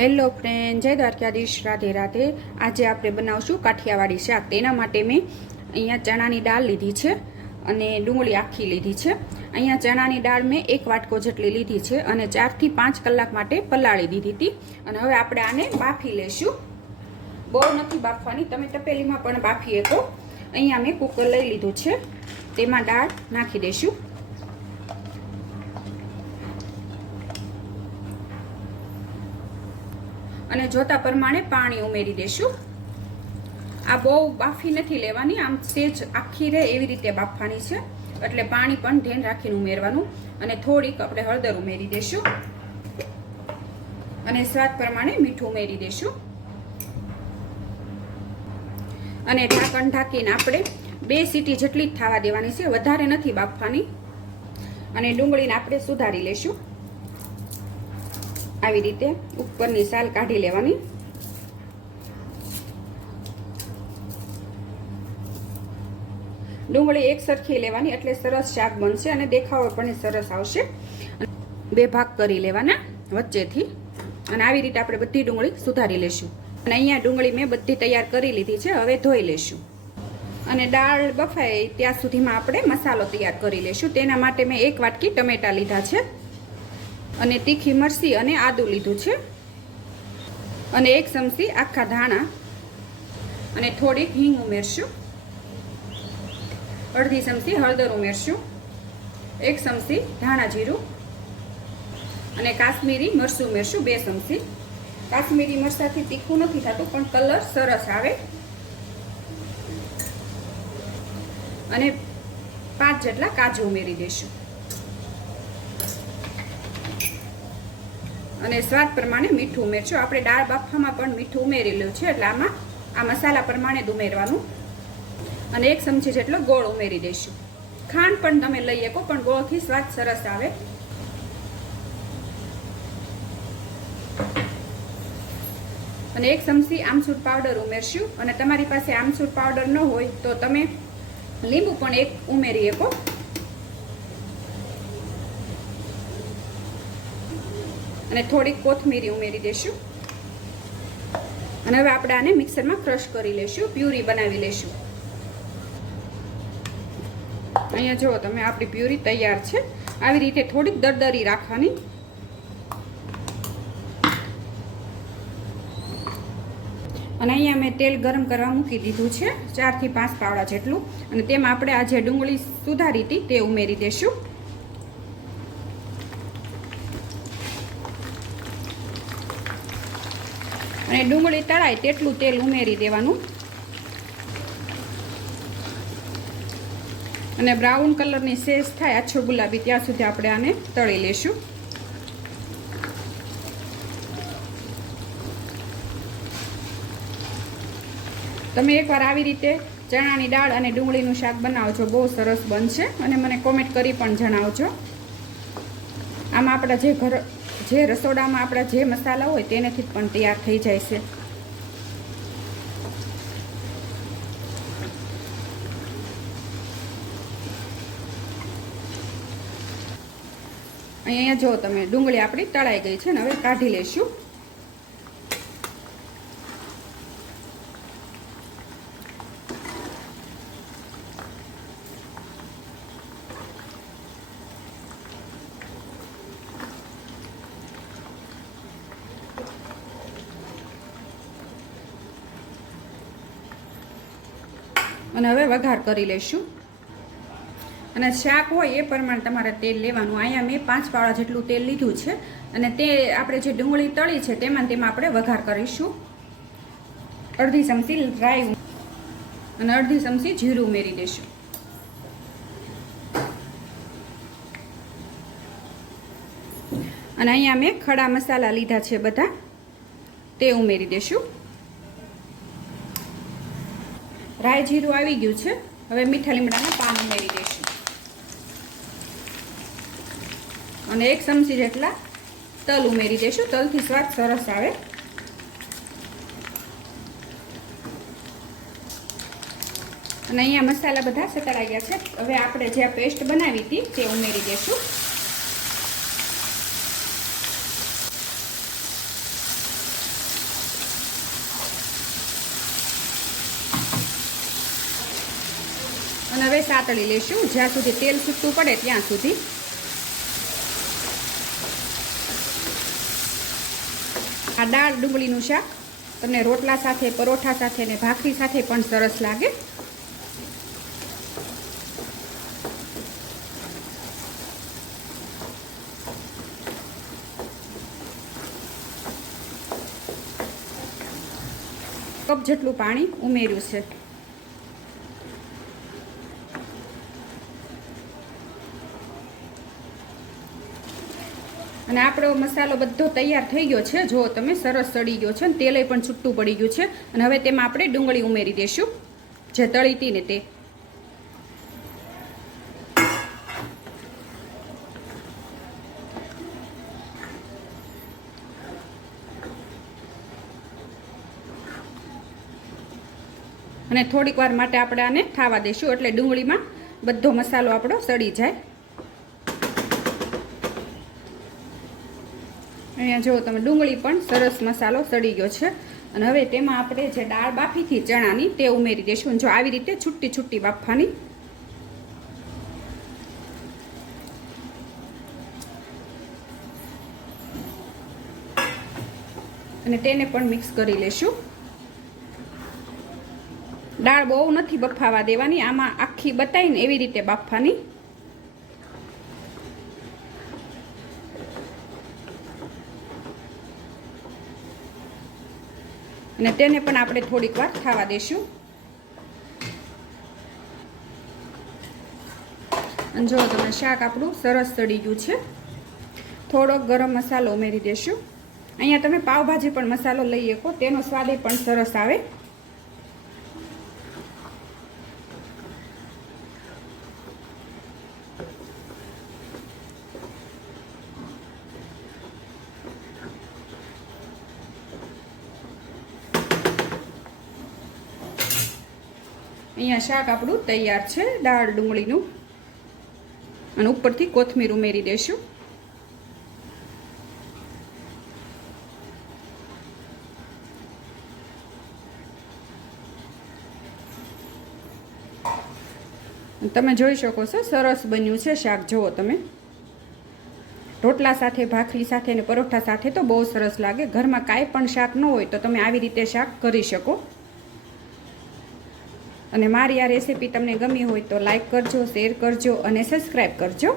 Hello friend, જય દ્વારકાધીશ, રાધે રાધે। આજે આપણે બનાવશું કાઠિયાવાડી શાક। તેના માટે મેં અહીંયા ચણાની દાળ લીધી છે અને ડુંગળી આખી લીધી છે। અહીંયા ચણાની દાળ મેં 1 વાટકો જેટલી લીધી છે અને 4 થી 5 કલાક માટે પલાળી દીધી હતી। અને હવે આપણે આને બાફી લેશું। બહુ નથી બાફવાની, તમે તપેલીમાં પણ બાફી શકો। અહીંયા મેં કુકર લઈ લીધું છે, તેમાં દાળ નાખી દઈશું। અને જોતા પ્રમાણે પાણી ઉમેરી દેશું। આ બહુ બાફી નથી લેવાની, આમ સેજ આખી રહે એવી રીતે બાફવાની છે, એટલે પાણી પણ ધ્યાન રાખીને ઉમેરવાનું। અને થોડીક આપણે હળદર ઉમેરી દેશું અને સ્વાદ પ્રમાણે મીઠું ઉમેરી દેશું અને ઢાંકણ ઢાંકીને આપણે 2 સીટી જેટલી જ થવા દેવાની છે, વધારે નથી બાફવાની। અને ડુંગળીને આપણે સુધારી લેશું। આવી રીતે ઉપરની સાલ કાઢી લેવાની। ડુંગળી એક સરખી લેવાની એટલે સરસ શાક બનશે અને દેખાવ પણ સરસ આવશે। 2 ભાગ કરી લેવાના વચ્ચેથી અને આવી રીતે આપણે બધી ડુંગળી સુધારી લેશું। અને અહીંયા ડુંગળી મેં બધી તૈયાર કરી લીધી છે, હવે ધોઈ લેશું। અને દાળ બફાય ત્યાં સુધીમાં આપણે મસાલો તૈયાર કરી લેશું। તેના માટે મેં 1 વાટકી ટમેટા લીધા છે અને તીખી મરચી અને આદુ લીધું છે અને 1 ચમચી આખા ધાણા અને થોડીક હિંગ ઉમેરશું। અડધી ચમચી હળદર ઉમેરશું, 1 ચમચી ધાણા જીરું અને કાશ્મીરી મરચું ઉમેરશું 2 ચમચી। કાશ્મીરી મરચાથી તીખું નથી થતું પણ કલર સરસ આવે। અને 5 જેટલા કાજુ ઉમેરી દઈશું અને સ્વાદ પ્રમાણે મીઠું ઉમેરશું। આપણે દાળ બાફવામાં પણ મીઠું ઉમેરેલું છે, એટલે આમાં આ મસાલા પ્રમાણે જ ઉમેરવાનું। અને 1 ચમચી જેટલો ગોળ ઉમેરી દઈશું। ખાંડ પણ તમે લઈ શકો, પણ ગોળથી સ્વાદ સરસ આવે। અને 1 ચમચી આમચૂર પાવડર ઉમેરશું અને તમારી પાસે આમચૂર પાવડર ન હોય તો તમે લીંબુ પણ 1 ઉમેરી શકો। અને થોડીક કોથમીરી ઉમેરી દેશું અને હવે આપણે આને મિક્સરમાં ક્રશ કરી લેશું, પ્યુરી બનાવી લેશું। અહીંયા જુઓ તમે, આપણી પ્યુરી તૈયાર છે। આવી રીતે થોડીક દરદરી રાખવાની। અને અહીંયા મેં તેલ ગરમ કરવા મૂકી દીધું છે 4 થી 5 પાવડા જેટલું અને તેમાં આપણે આ જે ડુંગળી સુધારી હતી તે ઉમેરી દેશું। અને ડુંગળી તળાય તેટલું તેલ ઉમેરી દેવાનું અને બ્રાઉન કલરની સેજ થાય આછો ગુલાબી ત્યાં સુધી આપણે આને તળી લેશું। તમે એકવાર આવી રીતે ચણાની દાળ અને ડુંગળીનું શાક બનાવજો, બહુ સરસ બનશે અને મને કોમેન્ટ કરી પણ જણાવજો। આમાં આપણા જે રસોડામાં આપણા જે મસાલા હોય તેનાથી પણ તૈયાર થઈ જાય છે। અહીંયા જો તમે, ડુંગળી આપણી તળાઈ ગઈ છે ને હવે કાઢી લેશું। અને હવે વઘાર કરી લેશું। અને શાક હોય એ પ્રમાણે તમારે તેલ લેવાનું। અહીંયા મેં 5 પાવડા જેટલું તેલ લીધું છે અને તે આપણે જે ડુંગળી તળી છે તેમાં આપણે વઘાર કરીશું। અડધી ચમચી રાઈ અને અડધી ચમચી જીરું ઉમેરી દઈશું અને અહીંયા મેં ખડા મસાલા લીધા છે બધા, તે ઉમેરી દઈશું। રાઈ જીરું આવી ગયું છે, હવે મીઠા લીમડાના પાન ઉમેરી દઈશું અને 1 ચમચી જેટલા તલ ઉમેરી દઈશું। તલથી સ્વાદ સરસ આવે। અને અહીંયા મસાલા બધા સતળાઈ ગયા છે, હવે આપણે જે આ પેસ્ટ બનાવી હતી તે ઉમેરી દઈશું। હવે સાતળી લેશું જ્યાં સુધી તેલ છૂટું પડે ત્યાં સુધી. આ દાળ ડુંગળીનું શાક તમને રોટલા સાથે, પરોઠા સાથે ને ભાખરી સાથે પણ સરસ લાગે. કપ જેટલું પાણી ઉમેર્યું છે. અને આપણો મસાલો બધો તૈયાર થઈ ગયો છે. જો તમે સરસ સડી ગયો છે અને તેલે પણ છૂટું પડી ગયું છે. અને હવે તેમાં આપણે ડુંગળી ઉમેરી દઈશું જે તળી હતી ને તે. અને થોડીક વાર માટે આપણે આને ખાવા દઈશું એટલે ડુંગળીમાં બધો મસાલો આપણો સડી જાય. અહીંયા જો તમે ડુંગળી પણ સરસ મસાલો સડી ગયો છે. અને હવે તેમાં આપણે જે દાળ બાફીથી ચણાની તે ઉમેરી દઈશું. જો આવી રીતે છૂટી છૂટી બાફવાની. અને તેને પણ મિક્સ કરી લેશું. દાળ બહુ નથી બફાવા દેવાની, આમાં આખી બતાવીને એવી રીતે બાફવાની. અને તેને પણ આપણે થોડીક વાર ખાવા દઈશું. અને જો તમે શાક આપણું સરસ સડી ગયું છે. થોડોક ગરમ મસાલો ઉમેરી દઈશું. અહીંયા તમે પાવભાજી પણ મસાલો લઈ શકો, તેનો સ્વાદ પણ સરસ આવે. અહીંયા શાક આપણું તૈયાર છે દાળ ડુંગળીનું. અને ઉપરથી કોથમીર ઉમેરી દઈશું. તમે જોઈ શકો છો સરસ બન્યું છે શાક. જુઓ તમે, રોટલા સાથે, ભાખરી સાથે ને પરોઠા સાથે તો બહુ સરસ લાગે. ઘરમાં કાંઈ પણ શાક ન હોય તો તમે આવી રીતે શાક કરી શકો. અને મારી આ રેસીપી તમને ગમી હોય તો લાઈક કરજો, શેર કરજો અને સબસ્ક્રાઈબ કરજો.